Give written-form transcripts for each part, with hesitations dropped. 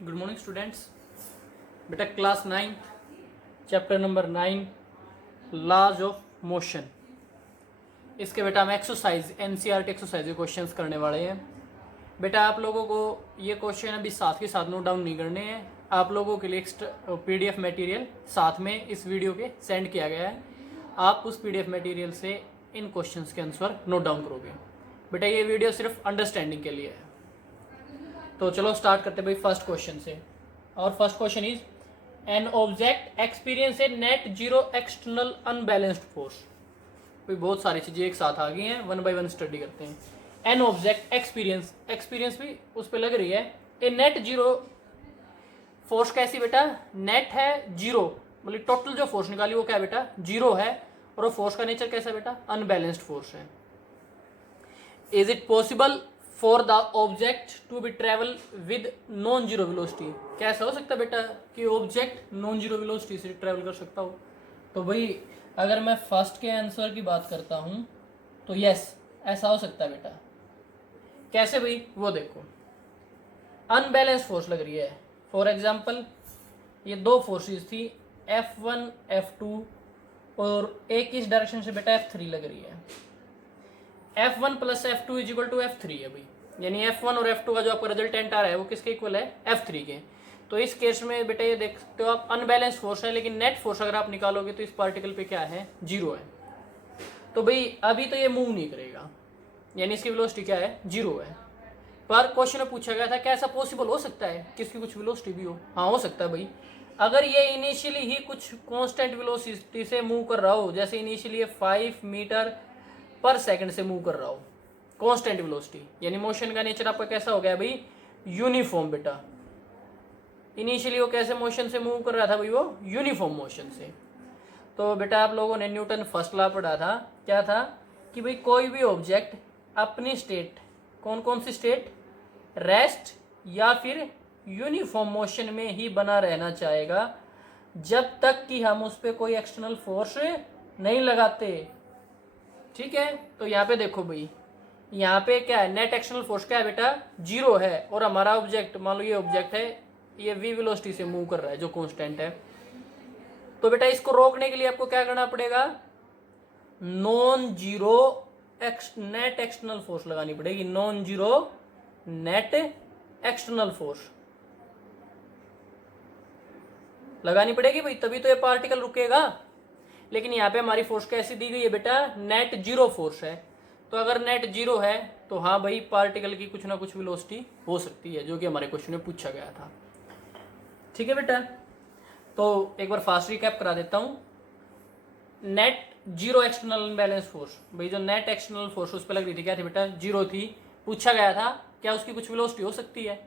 Good morning students. बेटा class 9 chapter number 9 laws of motion, इसके बेटा हम एक्सरसाइज एनसीईआरटी एक्सरसाइज के क्वेश्चंस करने वाले हैं। बेटा आप लोगों को ये क्वेश्चन अभी साथ के साथ नोट डाउन नहीं करने हैं, आप लोगों के लिए एक्स्ट्रा पीडीएफ मटेरियल साथ में इस वीडियो के सेंड किया गया है। आप उस पीडीएफ मटेरियल से इन क्वेश्चंस के आंसर नोट डाउन करोगे। बेटा ये वीडियो सिर्फ अंडरस्टैंडिंग के लिए है। तो चलो स्टार्ट करते भाई फर्स्ट क्वेश्चन से। और first question is an object experience A net zero external unbalanced force. भाई बहुत सारी चीजें एक साथ आ गई हैं, वन बाय वन स्टडी करते हैं। एन ऑब्जेक्ट एक्सपीरियंस भी उस पर लग रही है। ए नेट जीरो फोर्स कैसी बेटा, नेट है जीरो, मतलब टोटल जो फोर्स निकाली वो क्या है बेटा, जीरो है। और वो फोर्स का नेचर कैसा है बेटा, अनबैलेंस्ड फोर्स है। Is it possible for the object to be travel with non zero velocity. कैसा हो सकता है बेटा कि ऑब्जेक्ट नॉन जीरो वेलोसिटी से ट्रेवल कर सकता हो। तो भाई अगर मैं फर्स्ट के आंसर की बात करता हूं तो यस, ऐसा हो सकता है बेटा। कैसे भाई, वो देखो, अनबैलेंस फोर्स लग रही है। फॉर एग्जाम्पल ये दो फोर्सेस थी F1 F2 और एक इस डायरेक्शन से बेटा F3 लग रही है। F1 plus F2 is equal to F3 है भाई, यानी F1 और F2 का जो आपका रिजल्टेंट आ रहा है वो किसके इक्वल है, F3 के। तो इस केस में बेटा ये देख सकते हो आप, अनबैलेंस फोर्स है लेकिन नेट फोर्स अगर आप निकालोगे तो इस पार्टिकल पे क्या है, जीरो है। तो भाई अभी तो ये मूव नहीं करेगा, यानी इसकी वेलोसिटी क्या है, जीरो है। पर क्वेश्चन में पूछा गया था क्या ऐसा पॉसिबल हो सकता है कि इसकी कुछ वेलोसिटी भी हो। हाँ हो सकता है भाई, अगर ये इनिशियली ही कुछ कांस्टेंट वेलोसिटी से मूव कर रहा हो, जैसे इनिशियली ये 5 मीटर पर सेकंड से मूव कर रहा हो, कांस्टेंट वेलोसिटी, यानी मोशन का नेचर आपका कैसा हो गया भाई, यूनिफॉर्म। बेटा इनिशियली वो कैसे मोशन से मूव कर रहा था भाई, वो यूनिफॉर्म मोशन से। तो बेटा आप लोगों ने न्यूटन फर्स्ट लॉ पढ़ा था, क्या था कि भाई कोई भी ऑब्जेक्ट अपनी स्टेट, कौन कौन सी स्टेट, रेस्ट या फिर यूनिफॉर्म मोशन में ही बना रहना चाहेगा जब तक कि हम उस पर कोई एक्सटर्नल फोर्स नहीं लगाते। ठीक है, तो यहाँ पे देखो भाई, यहाँ पे क्या है, नेट एक्सटर्नल फोर्स क्या है बेटा, जीरो है। और हमारा ऑब्जेक्ट, मान लो ये ऑब्जेक्ट है, ये v वेलोसिटी से मूव कर रहा है जो कांस्टेंट है। तो बेटा इसको रोकने के लिए आपको क्या करना पड़ेगा, non zero net external force लगानी पड़ेगी, non zero net external force लगानी पड़ेगी भाई, तभी तो ये पार्टिकल रुकेगा। लेकिन यहाँ पे हमारी फोर्स कैसी दी गई है बेटा, नेट जीरो फोर्स है। तो अगर नेट जीरो है तो हाँ भाई पार्टिकल की कुछ ना कुछ वेलोसिटी हो सकती है, जो कि हमारे क्वेश्चन में पूछा गया था। ठीक है बेटा, तो एक बार फास्ट रिकैप करा देता हूँ। Net zero external unbalance force, भाई जो नेट एक्सटर्नल फोर्स उस पर लग रही थी क्या थी बेटा, जीरो थी। पूछा गया था क्या उसकी कुछ वेलोसिटी हो सकती है।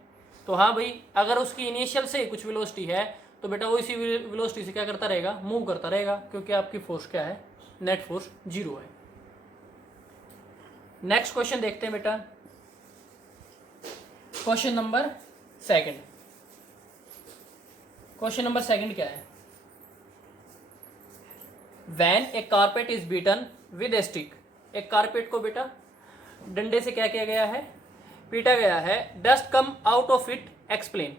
तो हाँ भाई, अगर उसकी इनिशियल से कुछ वेलोसिटी है तो बेटा वो इसी वेलोसिटी से क्या करता रहेगा, मूव करता रहेगा, क्योंकि आपकी फोर्स क्या है, नेट फोर्स जीरो है। नेक्स्ट क्वेश्चन देखते हैं बेटा, question number second. Question number second क्या है, when A carpet is beaten with A stick. एक कारपेट को बेटा डंडे से क्या किया गया है, पीटा गया है। Dust come out of it, explain.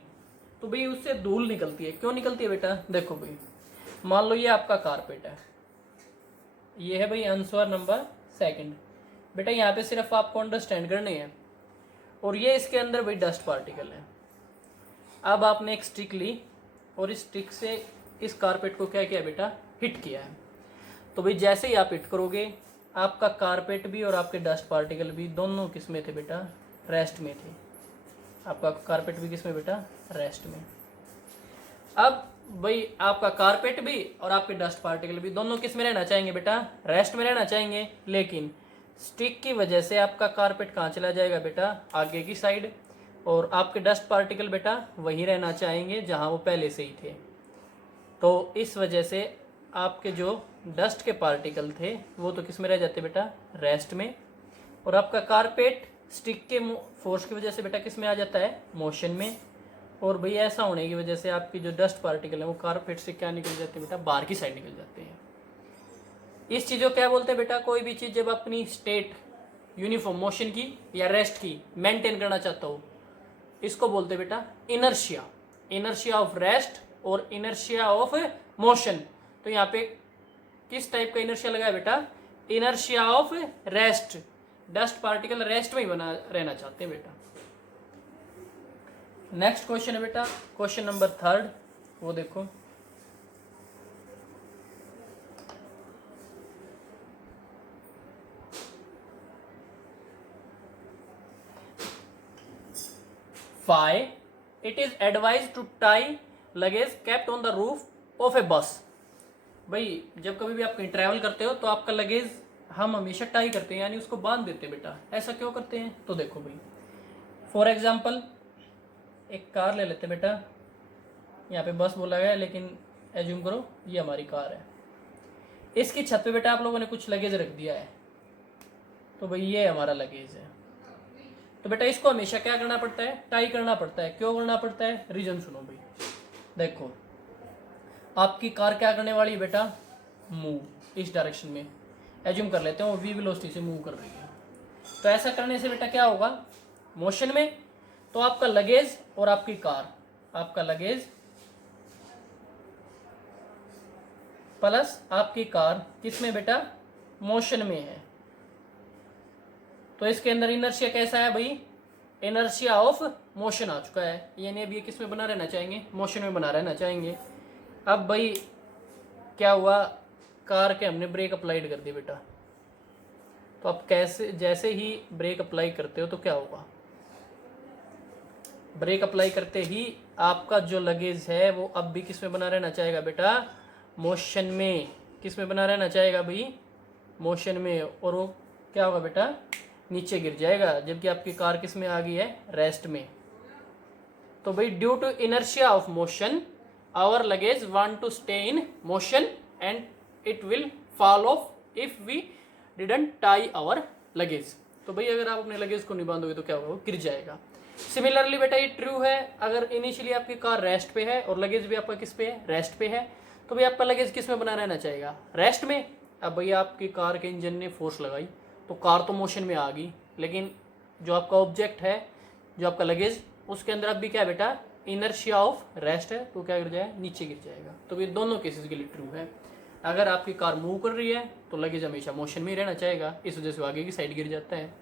तो भाई उससे धूल निकलती है, क्यों निकलती है बेटा, देखो भाई मान लो ये आपका कारपेट है, ये है भाई आंसर नंबर सेकंड। बेटा यहाँ पे सिर्फ आपको अंडरस्टैंड करनी है, और ये इसके अंदर भाई डस्ट पार्टिकल है। अब आपने एक स्टिक ली और इस स्टिक से इस कारपेट को क्या किया बेटा, हिट किया है। तो भाई जैसे ही आप हिट करोगे, आपका कारपेट भी और आपके डस्ट पार्टिकल भी दोनों किस में थे बेटा, रेस्ट में थे। आपका कारपेट भी किस में बेटा, रेस्ट में। अब भाई आपका कारपेट भी और आपके डस्ट पार्टिकल भी दोनों किस में रहना चाहेंगे बेटा, रेस्ट में रहना चाहेंगे। लेकिन स्टिक की वजह से आपका कारपेट कहाँ चला जाएगा बेटा, आगे की साइड, और आपके डस्ट पार्टिकल बेटा वहीं रहना चाहेंगे जहाँ वो पहले से ही थे। तो इस वजह से आपके जो डस्ट के पार्टिकल थे वो तो किस में रह जाते बेटा, रेस्ट में। और आपका कारपेट स्टिक के फोर्स की वजह से बेटा किस में आ जाता है, मोशन में। और भाई ऐसा होने की वजह से आपकी जो डस्ट पार्टिकल है वो कारपेट से क्या निकल जाते हैं बेटा, बाहर की साइड निकल जाते हैं। इस चीज़ को क्या बोलते हैं बेटा, कोई भी चीज़ जब अपनी स्टेट यूनिफॉर्म मोशन की या रेस्ट की मेंटेन करना चाहता हो, इसको बोलते हैं बेटा इनर्शिया। इनर्शिया ऑफ रेस्ट और इनर्शिया ऑफ मोशन। तो यहाँ पे किस टाइप का इनर्शिया लगा है बेटा? Inertia of rest. Dust particle rest में ही बना रहना चाहते हैं बेटा। नेक्स्ट क्वेश्चन है बेटा क्वेश्चन नंबर 3, वो देखो। Why it is advised to tie luggage kept on the roof of a bus? भाई जब कभी भी आप कहीं ट्रैवल करते हो तो आपका लगेज हम हमेशा टाई करते हैं, यानी उसको बांध देते हैं बेटा। ऐसा क्यों करते हैं? तो देखो भाई, फॉर एग्जाम्पल एक कार ले लेते हैं बेटा। यहाँ पे बस बोला गया है लेकिन एज्यूम करो ये हमारी कार है। इसकी छत पे बेटा आप लोगों ने कुछ लगेज रख दिया है, तो भाई ये हमारा लगेज है। तो बेटा इसको हमेशा क्या करना पड़ता है? टाई करना पड़ता है। क्यों करना पड़ता है? रीजन सुनो भाई। देखो आपकी कार क्या करने वाली है बेटा? मूव इस डायरेक्शन में। एज्यूम कर लेते हैं वो वी वेलोसिटी से मूव कर रही है। तो ऐसा करने से बेटा क्या होगा? मोशन में तो आपका लगेज और आपकी कार, आपका लगेज प्लस आपकी कार किस में बेटा? मोशन में है। तो इसके अंदर इनर्शिया कैसा है भाई? इनर्शिया ऑफ मोशन आ चुका है, यानी अब ये किस में बना रहना चाहेंगे? मोशन में बना रहना चाहेंगे। अब भाई क्या हुआ? कार के हमने ब्रेक अप्लाइड कर दी बेटा। तो अब कैसे, जैसे ही ब्रेक अप्लाई करते हो तो क्या होगा? ब्रेक अप्लाई करते ही आपका जो लगेज है वो अब भी किस में बना रहना चाहेगा बेटा? मोशन में। किस में बना रहना चाहेगा भाई? मोशन में। और वो क्या होगा बेटा? नीचे गिर जाएगा, जबकि आपकी कार किस में आ गई है? रेस्ट में। तो भाई due to inertia of motion our luggage want to stay in motion and it will fall off if we didn't tie our luggage. तो भाई अगर आप अपने लगेज को नहीं बांधोगे तो क्या होगा? गिर जाएगा। सिमिलरली बेटा ये ट्रू है, अगर इनिशियली आपकी कार रेस्ट पे है और लगेज भी आपका किस पे है? रेस्ट पे है, तो भाई आपका लगेज किस में बना रहना चाहेगा? रेस्ट में। अब भैया आपकी कार के इंजन ने फोर्स लगाई तो कार तो मोशन में आ गई, लेकिन जो आपका ऑब्जेक्ट है, जो आपका लगेज, उसके अंदर अब भी क्या है बेटा? इनर्शिया ऑफ रेस्ट है, तो क्या गिर जाएगा? नीचे गिर जाएगा। तो ये दोनों केसेस के लिए ट्रू है। अगर आपकी कार मूव कर रही है तो लगेज हमेशा मोशन में ही रहना चाहेगा, इस वजह से आगे की साइड गिर जाता है।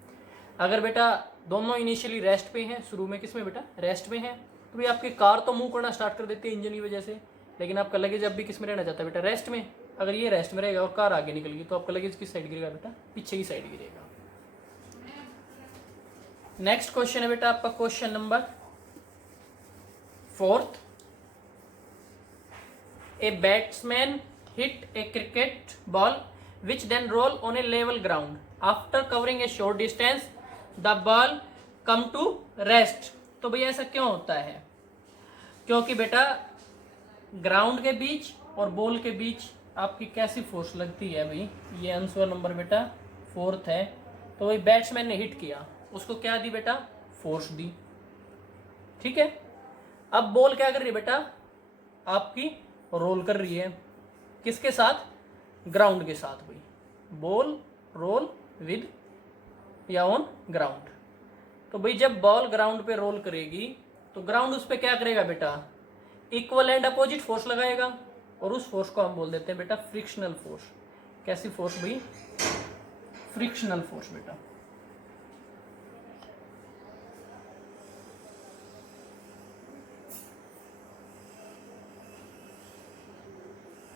अगर बेटा दोनों इनिशियली रेस्ट पे हैं, शुरू में किस में बेटा? रेस्ट में है, तो भाई आपकी कार तो मूव करना स्टार्ट कर देती है इंजन की वजह से, लेकिन आपका लगेज अब भी किस में रहना चाहता है बेटा? रेस्ट में। अगर ये रेस्ट में रहेगा और कार आगे निकल गई तो आपका लगेज किस साइड गिरेगा बेटा? पीछे की साइड गिरेगा। नेक्स्ट क्वेश्चन है बेटा आपका question number 4। A batsman hit a cricket ball which then roll on a level ground after covering a short distance the ball come to rest. तो भैया ऐसा क्यों होता है? क्योंकि बेटा ग्राउंड के बीच और बॉल के बीच आपकी कैसी फोर्स लगती है भाई? ये आंसर नंबर बेटा 4 है। तो भाई बैट्समैन ने हिट किया, उसको क्या दी बेटा? फोर्स दी। ठीक है। अब बॉल क्या कर रही है बेटा? आपकी रोल कर रही है, किसके साथ? ग्राउंड के साथ। भाई बॉल रोल विद या ऑन ग्राउंड। तो भाई जब बॉल ग्राउंड पे रोल करेगी तो ग्राउंड उस पर क्या करेगा बेटा? इक्वल एंड अपोजिट फोर्स लगाएगा, और उस फोर्स को हम बोल देते हैं बेटा फ्रिक्शनल फोर्स। कैसी फोर्स भाई? फ्रिक्शनल फोर्स बेटा।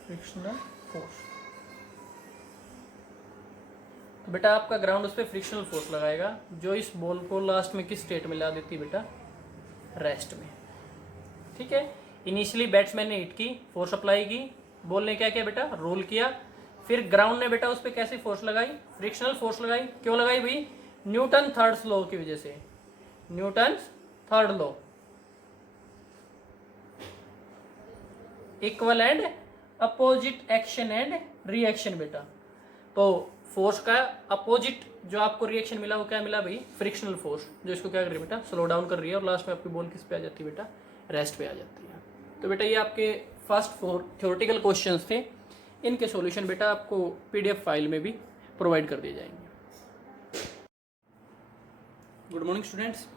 Frictional force. तो बेटा आपका ग्राउंड उस पर फ्रिक्शनल फोर्स लगाएगा, जो इस बॉल को लास्ट में किस स्टेट में ला देती है बेटा? रेस्ट में। ठीक है। इनिशियली बैट्समैन ने हिट की, फोर्स अप्लाई की, बॉल ने क्या किया बेटा? रोल किया। फिर ग्राउंड ने बेटा उस पर कैसी फोर्स लगाई? फ्रिक्शनल फोर्स लगाई। क्यों लगाई भाई? न्यूटन थर्ड लॉ की वजह से। Newton third law, equal and opposite action and reaction बेटा। तो फोर्स का अपोजिट जो आपको रिएक्शन मिला वो क्या मिला भाई? फ्रिक्शनल फोर्स, जो इसको क्या कर रही है बेटा? स्लो डाउन कर रही है, और लास्ट में आपकी बॉल किस पे आ जाती है बेटा? रेस्ट पे आ जाती है। तो बेटा ये आपके फर्स्ट 4 थ्योरेटिकल क्वेश्चंस थे। इनके सॉल्यूशन बेटा आपको पीडीएफ फाइल में भी प्रोवाइड कर दिए जाएंगे। Good morning students.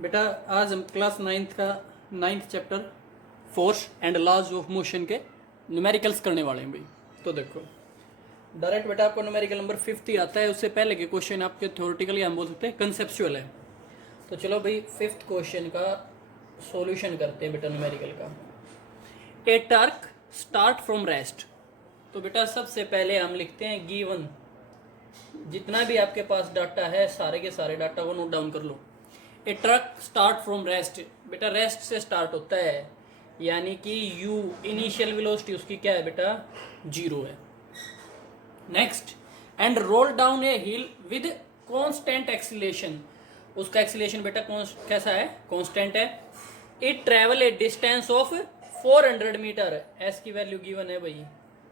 बेटा आज हम क्लास 9th का 9th chapter force and laws of motion के न्यूमेरिकल्स करने वाले हैं भाई। तो देखो डायरेक्ट बेटा आपको न्यूमेरिकल नंबर 5th ही आता है, उससे पहले के क्वेश्चन आपके थ्योरेटिकली हम बोल सकते हैं कंसेप्चुअल है। तो चलो भाई 5th क्वेश्चन का सॉल्यूशन करते हैं बेटा न्यूमेरिकल का। ए टर्क स्टार्ट फ्रॉम रेस्ट। तो बेटा सबसे पहले हम लिखते हैं गिवन, जितना भी आपके पास डाटा है सारे के सारे डाटा को नोट डाउन कर लो। ए ट्रक स्टार्ट फ्रॉम रेस्ट, बेटा रेस्ट से स्टार्ट होता है, यानी कि यू इनिशियल वेलोसिटी उसकी क्या है बेटा 0 है। Next, and roll down a hill with constant acceleration, उसका एक्सीलरेशन बेटा कैसा है कांस्टेंट है। It travel a distance of 400 metre, s की वैल्यू गिवन है भाई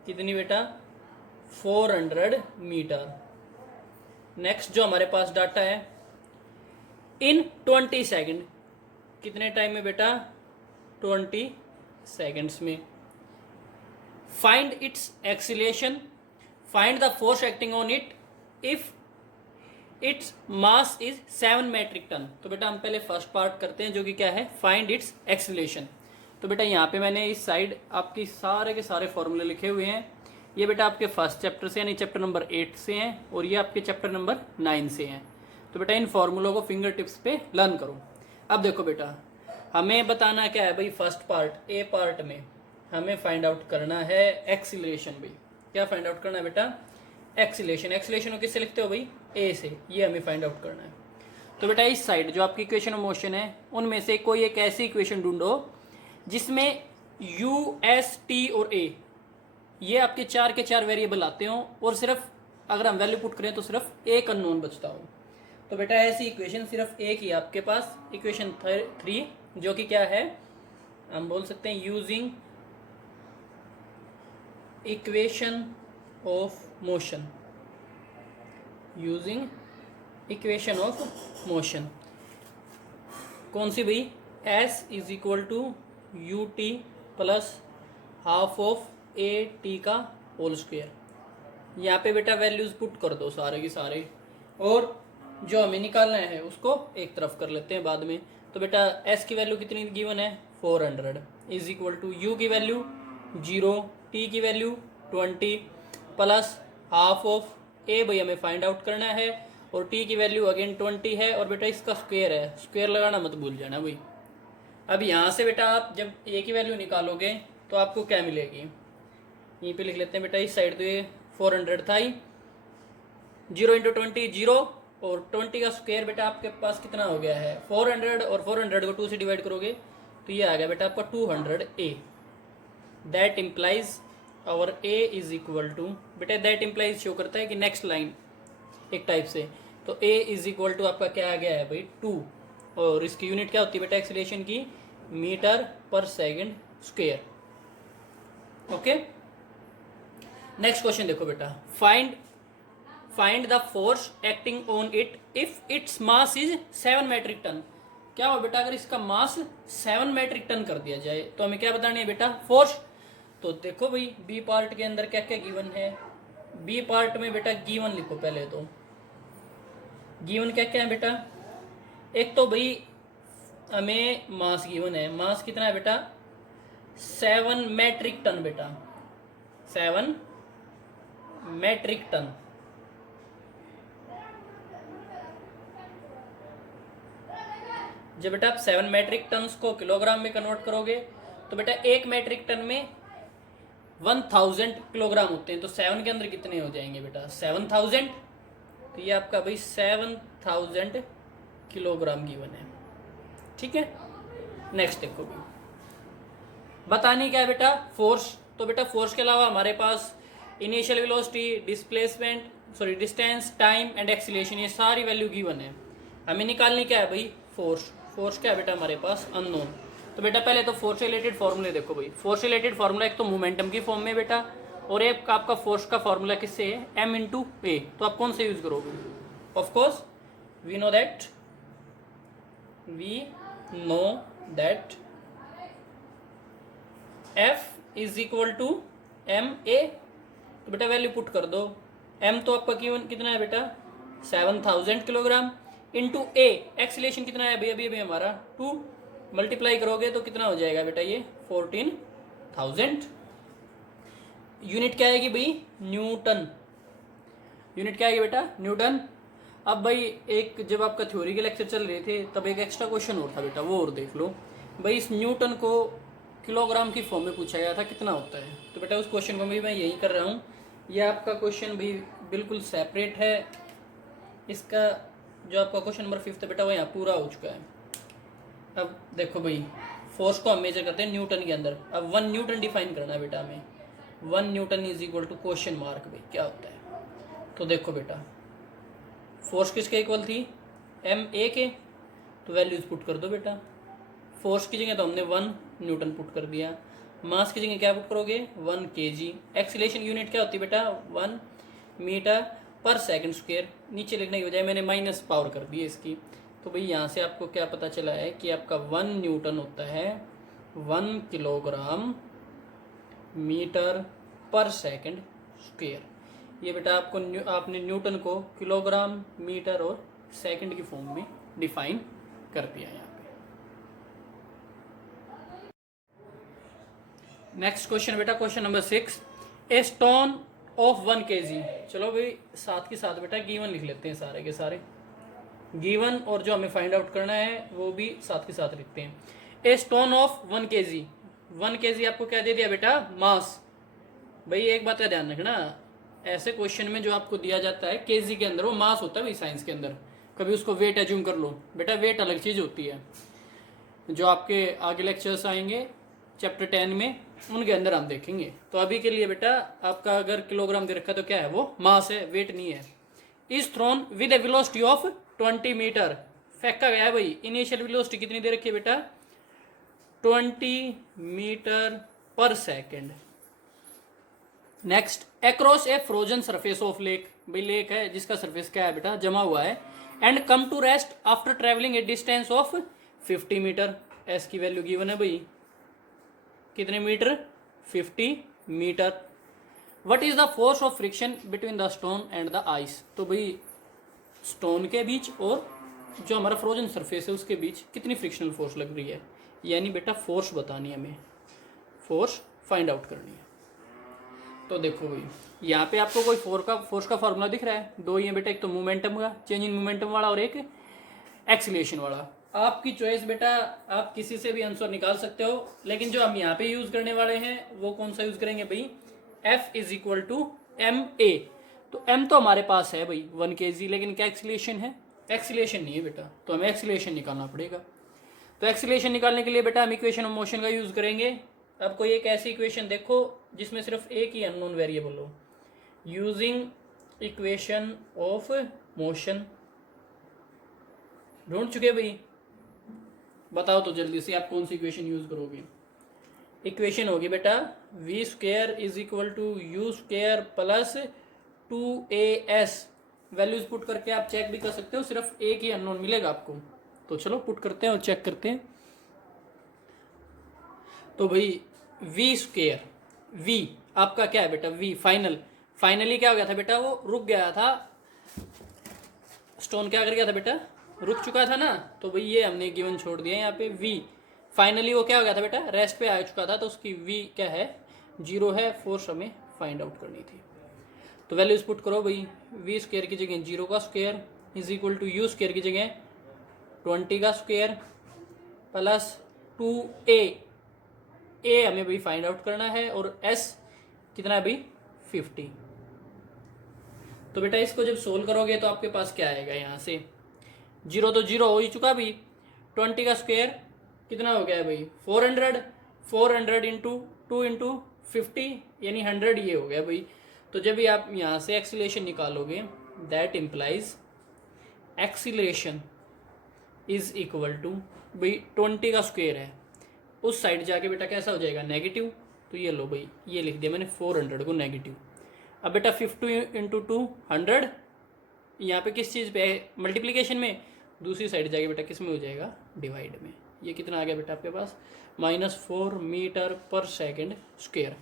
कितनी बेटा 400 मीटर। नेक्स्ट जो हमारे पास डाटा है इन 20 सेकेंड, कितने टाइम में बेटा 20 सेकेंड्स में। Find its acceleration, find the force acting on it if its mass is 7 metric tonne. तो बेटा हम पहले फर्स्ट पार्ट करते हैं जो कि क्या है फाइंड इट्स एक्सीलरेशन। तो बेटा यहाँ पे मैंने इस साइड आपकी सारे के सारे फॉर्मूले लिखे हुए हैं। ये बेटा आपके फर्स्ट चैप्टर से यानी चैप्टर नंबर 8 से हैं और ये आपके चैप्टर नंबर 9 से हैं। तो बेटा इन फॉर्मूलों को फिंगर टिप्स पे लर्न करो। अब देखो बेटा हमें बताना क्या है भाई, फर्स्ट पार्ट ए पार्ट में हमें फाइंड आउट करना है एक्सीलरेशन। भाई क्या फाइंड आउट करना है बेटा एक्सीलरेशन। एक्सीलरेशन को किससे लिखते हो भाई ए से, ये हमें फाइंड आउट करना है। तो बेटा इस साइड जो आपकी इक्वेशन ऑफ मोशन है उनमें से कोई एक ऐसी इक्वेशन ढूंढो जिसमें यू एस टी और ए ये आपके 4 के 4 वेरिएबल आते हो और सिर्फ अगर हम वैल्यू पुट करें तो सिर्फ एक अननोन बचता हो। तो बेटा ऐसी इक्वेशन सिर्फ एक ही आपके पास, इक्वेशन 3 जो कि क्या है हम बोल सकते हैं using equation of motion, using equation of motion कौन सी भाई s is equal to u t plus half of a t का होल स्क्वायर। यहाँ पे बेटा वैल्यूज पुट कर दो सारे के सारे और जो हमें निकालना है उसको एक तरफ कर लेते हैं बाद में। तो बेटा s की वैल्यू कितनी गिवन है 400 इज इक्वल टू यू की वैल्यू 0, t की value 20 plus half of a भाई हमें फाइंड आउट करना है और t की वैल्यू अगेन 20 है और बेटा इसका स्क्वायर है, स्क्वायर लगाना मत भूल जाना भाई। अब यहाँ से बेटा आप जब a की वैल्यू निकालोगे तो आपको क्या मिलेगी, यहीं पे लिख लेते हैं बेटा इस साइड। तो ये 400 था ही, 0 × 20 0 और 20 का स्क्वायर बेटा आपके पास कितना हो गया है 400 और 400 को 2 से डिवाइड करोगे तो ये आ गया बेटा आपका 200 a। दैट इम्प्लाइज और a इज इक्वल टू बेटा दैट इम्प्लाइज शो करता है कि नेक्स्ट लाइन एक टाइप से। तो a इज इक्वल टू आपका क्या आ गया है भाई 2 और इसकी यूनिट क्या होती है बेटा एक्सीलरेशन की मीटर पर second square. Okay next question देखो बेटा find the force acting on it if its mass is 7 metric tonne. क्या हो बेटा अगर इसका मास 7 मेट्रिक टन कर दिया जाए तो हमें क्या बतानी है बेटा फोर्स। तो देखो भाई बी पार्ट के अंदर क्या क्या गिवन है, बी पार्ट में बेटा गिवन लिखो पहले। तो गिवन क्या क्या है बेटा, एक तो भाई हमें मास गिवन है, मास कितना है बेटा 7 मेट्रिक टन बेटा 7 मेट्रिक टन। जब बेटा आप 7 मेट्रिक टन्स को किलोग्राम में कन्वर्ट करोगे तो बेटा 1 मेट्रिक टन में 1000 किलोग्राम होते हैं। तो 7 के अंदर कितने हो जाएंगे बेटा 7000। तो ये आपका भाई 7000 किलोग्राम गिवन है। ठीक है नेक्स्ट देखो भाई बतानी क्या है बेटा फोर्स। तो बेटा फोर्स के अलावा हमारे पास initial velocity, displacement sorry distance, time and acceleration ये सारी वैल्यू गिवन है। हमें निकालनी क्या है भाई फोर्स। फोर्स क्या है बेटा हमारे पास अननोन। तो बेटा पहले तो फोर्स रिलेटेड फॉर्मूले देखो भाई। फोर्स रिलेटेड फॉर्मूला एक तो मोमेंटम की फॉर्म में बेटा और एक आपका फोर्स का फॉर्मूला किससे है m × a। तो आप कौन से यूज करोगे, of course we know that F is equal to ma। तो बेटा वैल्यू पुट कर दो, m तो आपका कितना है बेटा 7000 किलोग्राम इंटू a एक्सीलरेशन कितना है भाई अभी हमारा 2 मल्टीप्लाई करोगे तो कितना हो जाएगा बेटा ये 14,000। यूनिट क्या आएगी भाई, न्यूटन। यूनिट क्या आएगी बेटा, न्यूटन। अब भाई एक जब आपका थ्योरी के लेक्चर चल रहे थे तब एक एक्स्ट्रा क्वेश्चन और था बेटा, वो और देख लो भाई। इस न्यूटन को किलोग्राम की फॉर्म में पूछा गया था कितना होता है, तो बेटा उस क्वेश्चन को भी मैं यही कर रहा हूँ। ये आपका क्वेश्चन भी बिल्कुल सेपरेट है। इसका जो आपका क्वेश्चन नंबर 5 है बेटा वो यहाँ पूरा हो चुका है। अब देखो भाई, फोर्स को हम मेजर करते हैं न्यूटन के अंदर। अब 1 न्यूटन डिफाइन करना है बेटा हमें। 1 newton is equal to question mark, भाई क्या होता है। तो देखो बेटा, फोर्स किसके इक्वल थी, एम ए के, तो वैल्यूज पुट कर दो बेटा। फोर्स की जगह तो हमने 1 न्यूटन पुट कर दिया। मास की जगह क्या पुट करोगे, 1 kg। एक्सीलरेशन यूनिट क्या होती है बेटा, 1 मीटर पर सेकंड स्क्वायर। नीचे लिखने की बजाय मैंने माइनस पावर कर दी है इसकी। तो भाई यहाँ से आपको क्या पता चला है कि आपका 1 न्यूटन होता है 1 किलोग्राम मीटर पर सेकंड स्क्वायर। ये बेटा आपको आपने न्यूटन को किलोग्राम, मीटर और सेकंड की फॉर्म में डिफाइन कर दिया यहाँ पे। नेक्स्ट क्वेश्चन बेटा, question number 6, a stone of 1 kg। चलो भाई साथ के साथ बेटा गिवन लिख लेते हैं सारे के सारे। गिवन और जो हमें फाइंड आउट करना है वो भी साथ के साथ लिखते हैं। A stone of 1 kg। 1 kg आपको क्या दे दिया बेटा, मास। भाई एक बात का ध्यान रखना, ऐसे क्वेश्चन में जो आपको दिया जाता है केजी के अंदर वो मास होता है भाई साइंस के अंदर। कभी उसको वेट एज्यूम कर लो बेटा, वेट अलग चीज़ होती है। जो आपके आगे लेक्चर्स आएंगे चैप्टर 10 में उनके अंदर हम देखेंगे। तो अभी के लिए बेटा आपका अगर किलोग्राम दे रखा है तो क्या है, वो मास है, वेट नहीं है। Is thrown with a velocity of 20 metre. फेंका गया है भाई। इनिशियल वेलोसिटी कितनी दे रखी है बेटा, 20 मीटर पर second. Next, across a frozen surface of lake. भाई लेक है जिसका सरफेस क्या है बेटा, जमा हुआ है। And come to rest after travelling a distance of 50 metre. S की वैल्यू गिवन है भाई, कितने metre, 50 metre. What is the force of friction between the stone and the ice. तो भाई स्टोन के बीच और जो हमारा फ्रोजन सरफेस है उसके बीच कितनी फ्रिक्शनल फोर्स लग रही है, यानी बेटा फोर्स बतानी है हमें, फोर्स फाइंड आउट करनी है। तो देखो भाई यहाँ पे आपको कोई फोर्स का फॉर्मूला दिख रहा है, दो ही है बेटा, एक तो मोमेंटम का, चेंज इन मोमेंटम वाला, और एक एक्सीलरेशन वाला। आपकी चॉइस बेटा, आप किसी से भी आंसर निकाल सकते हो, लेकिन जो हम यहाँ पे यूज करने वाले हैं वो कौन सा यूज करेंगे भाई, F is equal to M a. तो m तो हमारे पास है भाई 1 kg, लेकिन क्या एक्सीलरेशन है, एक्सीलरेशन नहीं है बेटा, तो हमें एक्सीलरेशन निकालना पड़ेगा। तो एक्सीलरेशन निकालने के लिए बेटा हम इक्वेशन ऑफ मोशन का यूज करेंगे। अब कोई एक ऐसी इक्वेशन देखो जिसमें सिर्फ एक ही अननोन वेरिएबल हो। यूजिंग इक्वेशन ऑफ मोशन ढूंढ चुके भाई, बताओ तो जल्दी से आप कौन सी इक्वेशन यूज करोगे। इक्वेशन होगी बेटा v square is equal to u square plus 2as। Values put करके आप चेक भी कर सकते हो, सिर्फ एक ही अननोन मिलेगा आपको। तो चलो पुट करते हैं और चेक करते हैं। तो भाई वी स्क्वायर, वी आपका क्या है बेटा, वी फाइनली क्या हो गया था बेटा, वो रुक गया था। स्टोन क्या कर गया था बेटा, रुक चुका था ना। तो भाई ये हमने गिवन छोड़ दिया यहाँ पे। वी फाइनली वो क्या हो गया था बेटा, रेस्ट पे आ चुका था, तो उसकी वी क्या है, 0 है। फोर्स हमें फाइंड आउट करनी थी। तो वैल्यूज पुट करो भाई, वी स्क्वायर की जगह 0 का square is equal to u square की जगह 20 का स्क्वायर प्लस 2a। ए हमें भाई फाइंड आउट करना है और s कितना है भाई 50। तो बेटा इसको जब सोल्व करोगे तो आपके पास क्या आएगा, यहाँ से 0 तो 0 हो ही चुका भाई। 20 का स्क्वायर कितना हो गया है भाई 400 इंटू 2 इंटू 50 यानी 100 ये हो गया भाई। तो जब भी आप यहाँ से एक्सीलरेशन निकालोगे that implies acceleration is equal to भाई 20 का स्क्वायर है, उस साइड जाके बेटा कैसा हो जाएगा नेगेटिव। तो ये लो भाई, ये लिख दिया मैंने 400 को नेगेटिव। अब बेटा 50 इंटू 2 100, यहाँ पे किस चीज़ पे है, मल्टीप्लीकेशन में, दूसरी साइड जाके बेटा किस में हो जाएगा, डिवाइड में। ये कितना आ गया बेटा आपके पास, -4 मीटर पर सेकेंड स्क्वायर।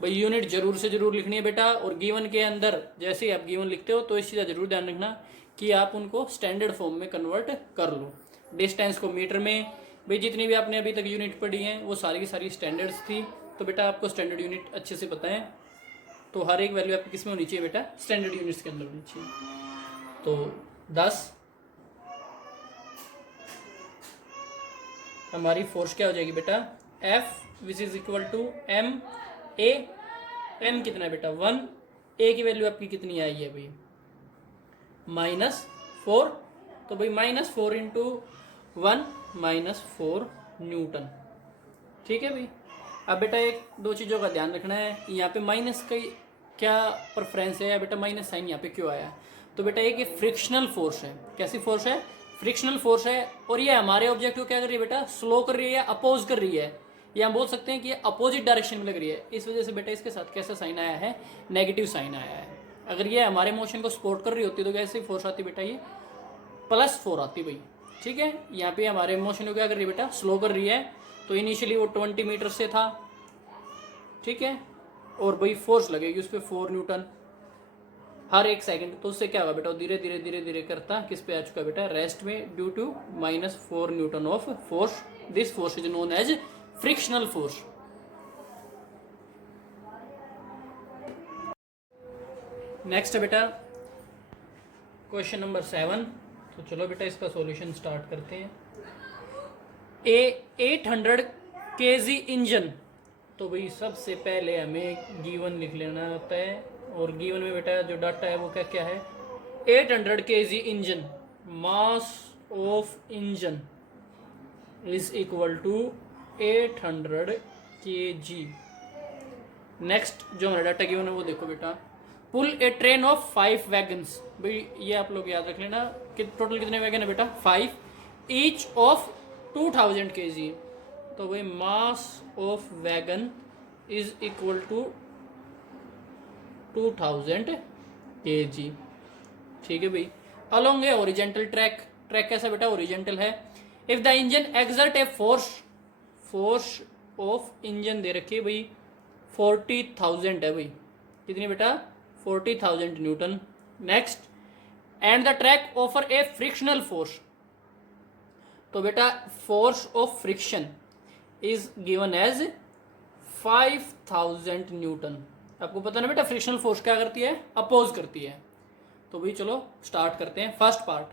भाई यूनिट जरूर से जरूर लिखनी है बेटा। और गिवन के अंदर जैसे ही आप गिवन लिखते हो तो इस चीज़ का जरूर ध्यान रखना कि आप उनको स्टैंडर्ड फॉर्म में कन्वर्ट कर लो। डिस्टेंस को मीटर में, भाई जितनी भी आपने अभी तक यूनिट पढ़ी हैं वो सारी की सारी स्टैंडर्ड्स थी, तो बेटा आपको स्टैंडर्ड यूनिट अच्छे से पता है, तो हर एक वैल्यू आपकी किस में होनी चाहिए बेटा, स्टैंडर्ड यूनिट्स के अंदर होनी चाहिए। तो 10 हमारी फोर्स क्या हो जाएगी बेटा, F which is equal to M a, m कितना है बेटा 1, ए की वैल्यू आपकी कितनी आई है भाई -4, तो भाई -4 इंटू 1 -4 न्यूटन। ठीक है भाई। अब बेटा एक दो चीज़ों का ध्यान रखना है, यहाँ पे माइनस का क्या प्रेफरेंस है या बेटा माइनस साइन यहाँ पे क्यों आया है, तो बेटा एक ये फ्रिक्शनल फोर्स है। कैसी फोर्स है, फ्रिक्शनल फोर्स है, और ये हमारे ऑब्जेक्ट को क्या कर रही है बेटा, स्लो कर रही है या अपोज कर रही है, या हम बोल सकते हैं कि ये अपोजिट डायरेक्शन में लग रही है। इस वजह से बेटा इसके साथ कैसा साइन आया है, नेगेटिव साइन आया है। अगर ये हमारे मोशन को सपोर्ट कर रही होती तो कैसे फोर्स आती बेटा, ये +4 आती भाई। ठीक है, यहाँ पे हमारे मोशन को क्या कर रही है बेटा, स्लो कर रही है। तो इनिशियली वो 20 मीटर से था, ठीक है, और भाई फोर्स लगेगी उस पर 4 न्यूटन हर एक सेकंड, तो उससे क्या होगा बेटा, धीरे धीरे धीरे धीरे करता किस पे आ चुका बेटा, रेस्ट में, due to -4 newton of force. This force is known as frictional force. Next है बेटा क्वेश्चन नंबर 7। तो चलो बेटा इसका सॉल्यूशन स्टार्ट करते हैं। 800 kg इंजन, तो भाई सबसे पहले हमें गिवन लिख लेना होता है, और गिवन में बेटा जो डाटा है वो क्या क्या है, 800 kg engine, mass of engine is equal to 800 kg। Next जो हमारा डाटा गिवन है वो देखो बेटा, pull a train of 5 wagons, भाई ये आप लोग याद रख लेना कि टोटल कितने वैगन है बेटा, 5, ईच ऑफ 2000 kg। तो भाई mass of wagon is equal to 2000 kg। ठीक है भाई। Along a horizontal track, track कैसा बेटा, ओरिजेंटल है। If the engine exert a force of engine दे रखी है भाई 40,000 है भाई, कितनी बेटा, 40,000 newton. Next, and the track offer a frictional force, तो बेटा force of friction is given as 5000 newton. आपको पता ना बेटा फ्रिक्शनल फोर्स क्या करती है, अपोज करती है। तो भाई चलो स्टार्ट करते हैं। First part,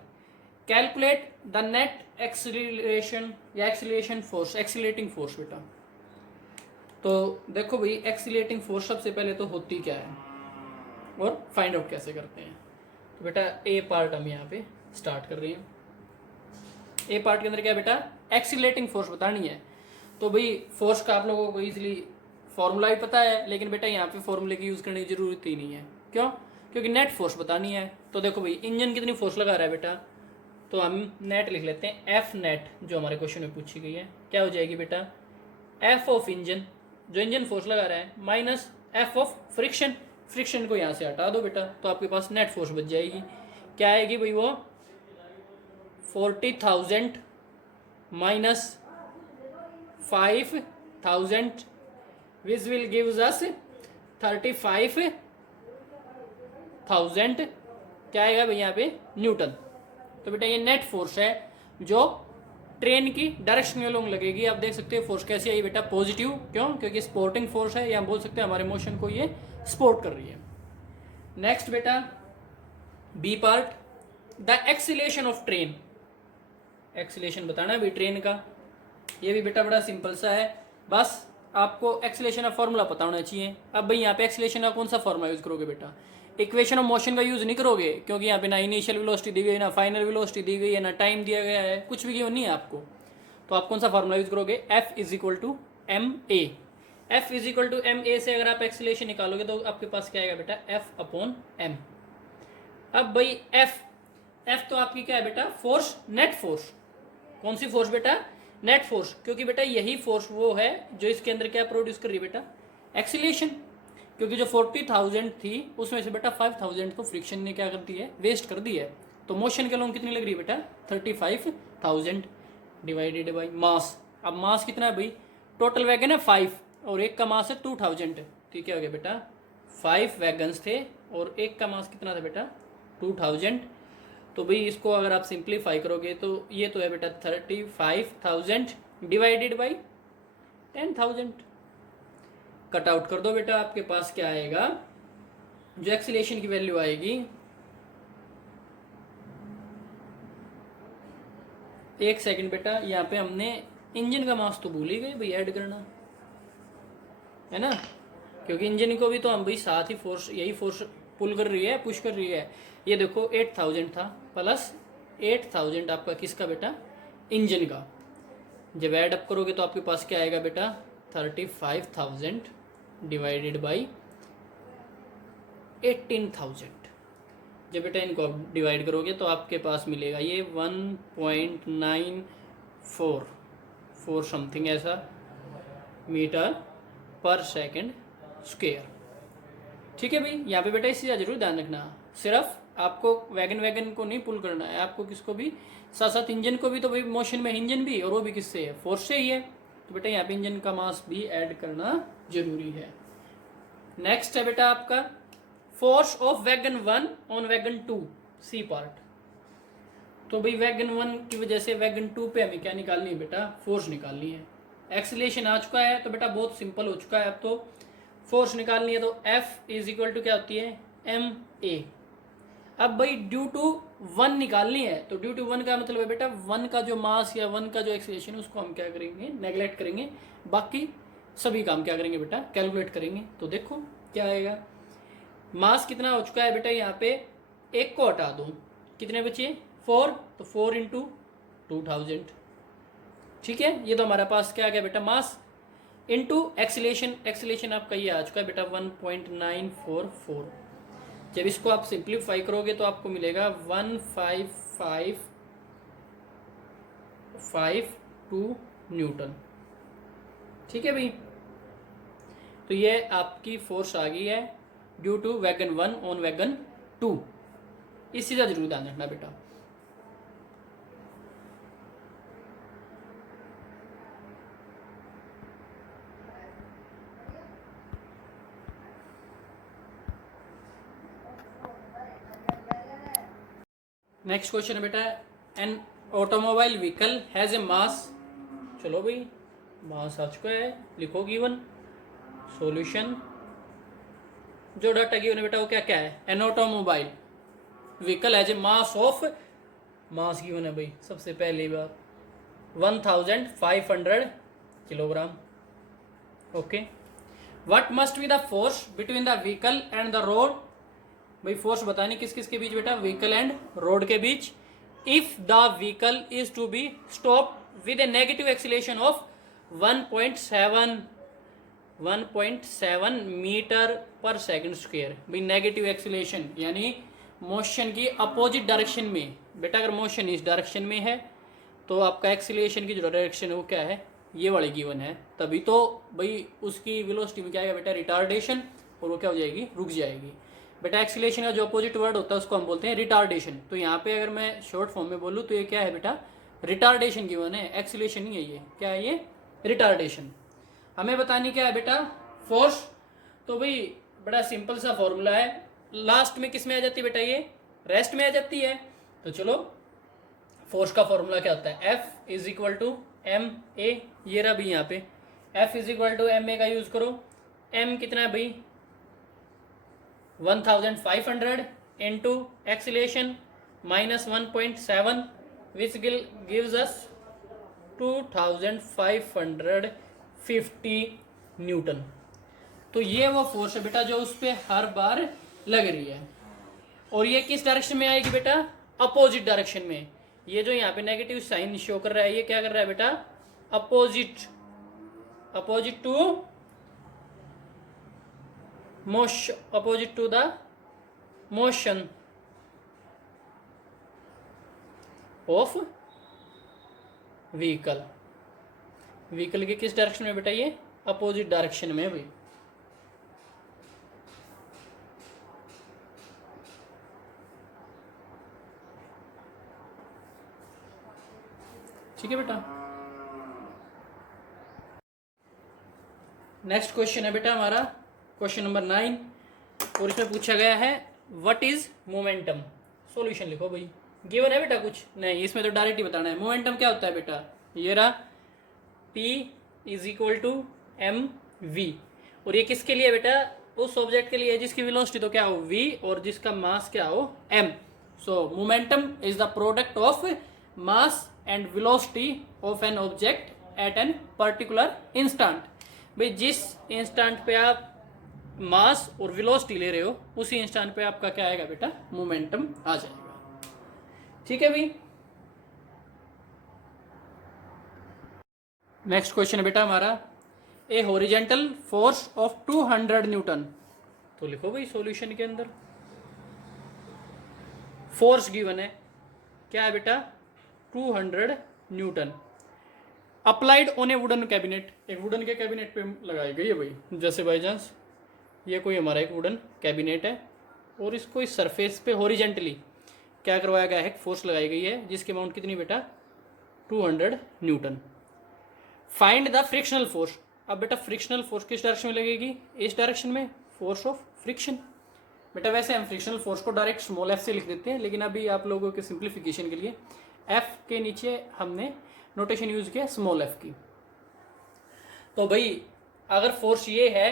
calculate the net acceleration या एक्सीलरेशन फोर्स, एक्सीलरेटिंग फोर्स बेटा। तो देखो भाई एक्सीलरेटिंग फोर्स सबसे पहले तो होती क्या है और फाइंड आउट कैसे करते हैं। तो बेटा ए पार्ट हम यहाँ पे स्टार्ट कर रहे हैं। ए पार्ट के अंदर क्या बेटा, एक्सीलरेटिंग फोर्स बतानी है। तो भाई फोर्स का आप लोगों को इजीली फॉर्मूला ही पता है, लेकिन बेटा यहाँ पे फॉर्मूले की यूज़ करने की जरूरत ही नहीं है। क्यों, क्योंकि नेट फोर्स बतानी है। तो देखो भाई इंजन कितनी फोर्स लगा रहा है बेटा, तो हम नेट लिख लेते हैं, एफ नेट जो हमारे क्वेश्चन में पूछी गई है क्या हो जाएगी बेटा, एफ ऑफ इंजन जो इंजन फोर्स लगा रहा है minus F of friction, friction को यहाँ से हटा दो बेटा, तो आपके पास नेट फोर्स बच जाएगी। क्या आएगी भाई वो 40,000 minus 5,000 which will gives us 35,000 क्या आएगा भाई यहाँ पे न्यूटन। तो बेटा ये नेट फोर्स है जो ट्रेन की डायरेक्शन में लोग लगेगी। आप देख सकते हो फोर्स कैसी आई बेटा, पॉजिटिव। क्यों, क्योंकि स्पोर्टिंग फोर्स है, या हम बोल सकते हैं हमारे मोशन को ये सपोर्ट कर रही है। नेक्स्ट बेटा B part, the acceleration of train, acceleration बताना है भाई ट्रेन का। ये भी बेटा बड़ा सिंपल सा है, बस आपको एक्सीलेशन का फॉर्मूला पता होना चाहिए। अब भाई यहाँ पे एक्सीलेशन का कौन सा फॉर्मूला यूज करोगे बेटा, इक्वेशन ऑफ मोशन का यूज नहीं करोगे, क्योंकि यहाँ पे ना इनिशियल वेलोसिटी दी गई, ना फाइनल वेलोसिटी दी गई है, ना टाइम दिया गया है, कुछ भी गिवन नहीं है आपको। तो आप कौन सा फॉर्मूला यूज करोगे, F is equal to M A. F is equal to M A से अगर आप एक्सीलेशन निकालोगे तो आपके पास क्या आएगा बेटा, F अपॉन एम। अब भाई F तो आपकी क्या है बेटा, फोर्स, नेट फोर्स। कौन सी फोर्स बेटा, नेट फोर्स, क्योंकि बेटा यही फोर्स वो है जो इसके अंदर क्या प्रोड्यूस कर रही है बेटा, एक्सीलेशन। क्योंकि जो 40,000 थी उसमें से बेटा 5,000 को फ्रिक्शन ने क्या कर दी है, वेस्ट कर दी है। तो मोशन के लोग कितनी लग रही है बेटा, 35,000 डिवाइडेड बाई मास। अब मास कितना है भाई, टोटल वैगन है 5 और एक का मास है 2000। तो क्या हो गया बेटा, 5 वैगन्स थे और एक का मास कितना था बेटा, 2000। तो भाई इसको अगर आप सिंप्लीफाई करोगे तो ये तो है बेटा 35,000 डिवाइडेड बाई 10,000। कट आउट कर दो बेटा, आपके पास क्या आएगा, जो एक्सीलरेशन की वैल्यू आएगी, एक सेकंड बेटा, यहाँ पे हमने इंजन का मास तो भूल ही गए भाई ऐड करना, है ना, क्योंकि इंजन को भी तो हम भाई साथ ही फोर्स, यही फोर्स पुल कर रही है, पुश कर रही है। ये देखो 8,000 था प्लस 8,000 आपका किसका बेटा, इंजन का। जब ऐड अप करोगे तो आपके पास क्या आएगा बेटा, 35,000 डिवाइडेड बाई 18,000। जब बेटा इनको आप डिवाइड करोगे तो आपके पास मिलेगा ये 1.944 समथिंग ऐसा मीटर पर सेकंड स्क्वायर। ठीक है भाई, यहाँ पे बेटा इस चीज़ का जरूर ध्यान रखना, सिर्फ आपको वैगन को नहीं पुल करना है, आपको किसको भी साथ साथ इंजन को भी, तो भाई मोशन में इंजन भी, और वो भी किससे है, फोर्स से ही है, तो बेटा यहाँ पे इंजन का मास भी ऐड करना जरूरी है। नेक्स्ट है बेटा आपका force of wagon 1 on wagon 2 C part. तो भाई वैगन 1 की वजह से वैगन 2 पे हमें क्या निकालनी है बेटा, फोर्स निकालनी है। एक्सीलरेशन आ चुका है तो बेटा बहुत सिंपल हो चुका है, अब तो फोर्स निकालनी है, तो F इज इक्वल टू क्या होती है, ma। अब भाई ड्यू टू 1 निकालनी है, तो ड्यू टू 1 का मतलब है बेटा 1 का जो मास या 1 का जो एक्सीलरेशन है उसको हम क्या करेंगे, नेगलेक्ट करेंगे, बाकी सभी काम क्या करेंगे बेटा, कैलकुलेट करेंगे। तो देखो क्या आएगा, मास कितना हो चुका है बेटा, यहाँ पे एक को हटा दो, कितने बचे 4, तो 4 इंटू 2000। ठीक है, ये तो हमारा पास क्या आ गया बेटा, मास इंटू एक्सीलरेशन, एक्सीलरेशन आपका ये आ चुका है बेटा 1.944। जब इसको आप सिंप्लीफाई करोगे तो आपको मिलेगा 1555 न्यूटन। ठीक है भाई, तो ये आपकी फोर्स आ गई है due to wagon 1 on wagon 2। इस चीज़ का जरूर ध्यान रखना बेटा। नेक्स्ट क्वेश्चन है बेटा, an automobile vehicle has a mass. चलो भाई मास आ चुका है, लिखो गिवन सॉल्यूशन। जो डाटा गिवन है बेटा वो क्या क्या है, an automobile vehicle has a mass of, mass given है भाई सबसे पहली बात 1500 kilogram. Okay, what must be the force between the vehicle and the road. भाई फोर्स बतानी किस किस के बीच बेटा, व्हीकल एंड रोड के बीच। If the vehicle is to be stop with a negative acceleration of 1.7 metre पर सेकंड स्क्वायर। भाई नेगेटिव एक्सीलरेशन यानी मोशन की अपोजिट डायरेक्शन में बेटा, अगर मोशन इस डायरेक्शन में है तो आपका एक्सीलरेशन की जो डायरेक्शन है वो क्या है, ये वाली गिवन है, तभी तो भाई उसकी वेलोसिटी में क्या आएगा बेटा, रिटार्डेशन, और वो क्या हो जाएगी, रुक जाएगी। बेटा एक्सीलरेशन का जो अपोजिट वर्ड होता है उसको हम बोलते हैं रिटार्डेशन। तो यहाँ पे अगर मैं शॉर्ट फॉर्म में बोलूँ तो ये क्या है बेटा, रिटार्डेशन गिवन है, एक्सीलरेशन नहीं है ये, क्या है ये, रिटार्डेशन। हमें बतानी क्या है बेटा, फोर्स। तो भाई बड़ा सिंपल सा फॉर्मूला है, लास्ट में किस में आ जाती है बेटा, ये रेस्ट में आ जाती है। तो चलो फोर्स का फॉर्मूला क्या होता है, F is equal to M A, ये रहा भाई यहाँ पे F is equal to M A का यूज करो। M कितना है भाई 1500 into acceleration minus 1.7 which gives us 2550 newton. तो ये वो फोर्स है बेटा जो उस पर हर बार लग रही है, और ये किस डायरेक्शन में आएगी बेटा, अपोजिट डायरेक्शन में। ये जो यहाँ पे नेगेटिव साइन शो कर रहा है ये क्या कर रहा है बेटा, opposite to motion, opposite to the motion of vehicle. Vehicle के किस डायरेक्शन में बेटा, ये अपोजिट डायरेक्शन में भाई। ठीक है बेटा, नेक्स्ट क्वेश्चन है बेटा हमारा क्वेश्चन नंबर 9, और इसमें पूछा गया है व्हाट इज मोमेंटम। सॉल्यूशन लिखो भाई, गिवन है बेटा कुछ नहीं, इसमें तो डायरेक्ट ही बताना है। मोमेंटम क्या होता है बेटा, ये रहा P is equal to M V, और ये किसके लिए बेटा, उस ऑब्जेक्ट के लिए जिसकी वेलोसिटी तो क्या हो v और जिसका मास क्या हो m। So momentum is the product of mass and velocity of an object at an particular instant. भाई जिस इंस्टेंट पे आप मास और वेलोसिटी ले रहे हो उसी इंस्टेंट पे आपका क्या आएगा बेटा, मोमेंटम आ जाएगा। ठीक है भाई। नेक्स्ट क्वेश्चन है बेटा हमारा, ए हॉरिजेंटल फोर्स ऑफ 200 न्यूटन। तो लिखो भाई सॉल्यूशन के अंदर फोर्स गिवन है, क्या है बेटा 200 Newton, applied on A wooden cabinet, एक वुडन के कैबिनेट पे लगाई गई है भाई। जैसे बाई चांस ये कोई हमारा एक वुडन कैबिनेट है और इसको इस सरफेस पे हॉरिजेंटली क्या करवाया गया है, एक फोर्स लगाई गई है जिसकी अमाउंट कितनी बेटा 200 Newton. Find the frictional force. अब बेटा फ्रिक्शनल फोर्स किस डायरेक्शन में लगेगी, इस डायरेक्शन में, फोर्स ऑफ फ्रिक्शन। बेटा वैसे हम फ्रिक्शनल फोर्स को डायरेक्ट स्मॉल एफ से लिख देते हैं, लेकिन अभी आप लोगों के सिंप्लीफिकेशन के लिए एफ के नीचे हमने नोटेशन यूज किया स्मॉल एफ की। तो भाई अगर फोर्स ये है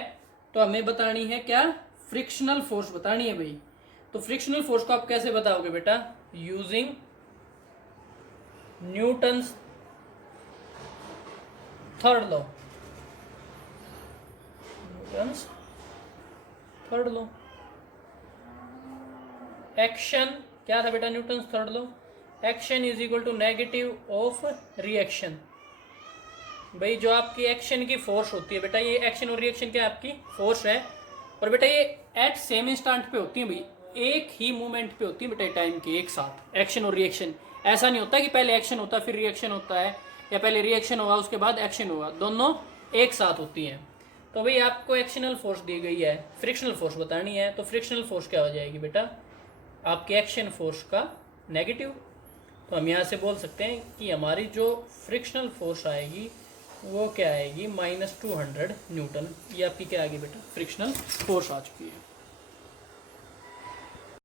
तो हमें बतानी है क्या, फ्रिक्शनल फोर्स बतानी है भाई। तो फ्रिक्शनल फोर्स को आप कैसे बताओगे बेटा, using Newton's third law, Newton's third law. Action क्या था बेटा, Newton's third law, action is equal to negative of reaction. भाई जो आपकी एक्शन की फोर्स होती है बेटा, ये एक्शन और रिएक्शन क्या आपकी फोर्स है, और बेटा ये एट सेम इंस्टेंट पे होती है भाई, एक ही मोमेंट पे होती है बेटा टाइम के एक साथ, एक्शन और रिएक्शन। ऐसा नहीं होता कि पहले एक्शन होता है फिर रिएक्शन होता है, या पहले रिएक्शन होगा उसके बाद एक्शन होगा, दोनों एक साथ होती हैं। तो भाई आपको एक्शनल फोर्स दी गई है, फ्रिक्शनल फोर्स बतानी है, तो फ्रिक्शनल फोर्स क्या हो जाएगी बेटा, आपके एक्शन फोर्स का नेगेटिव। तो हम यहाँ से बोल सकते हैं कि हमारी जो फ्रिक्शनल फोर्स आएगी वो क्या आएगी, -200 न्यूटन। ये आपकी क्या आएगी बेटा, फ्रिक्शनल फोर्स आ चुकी है।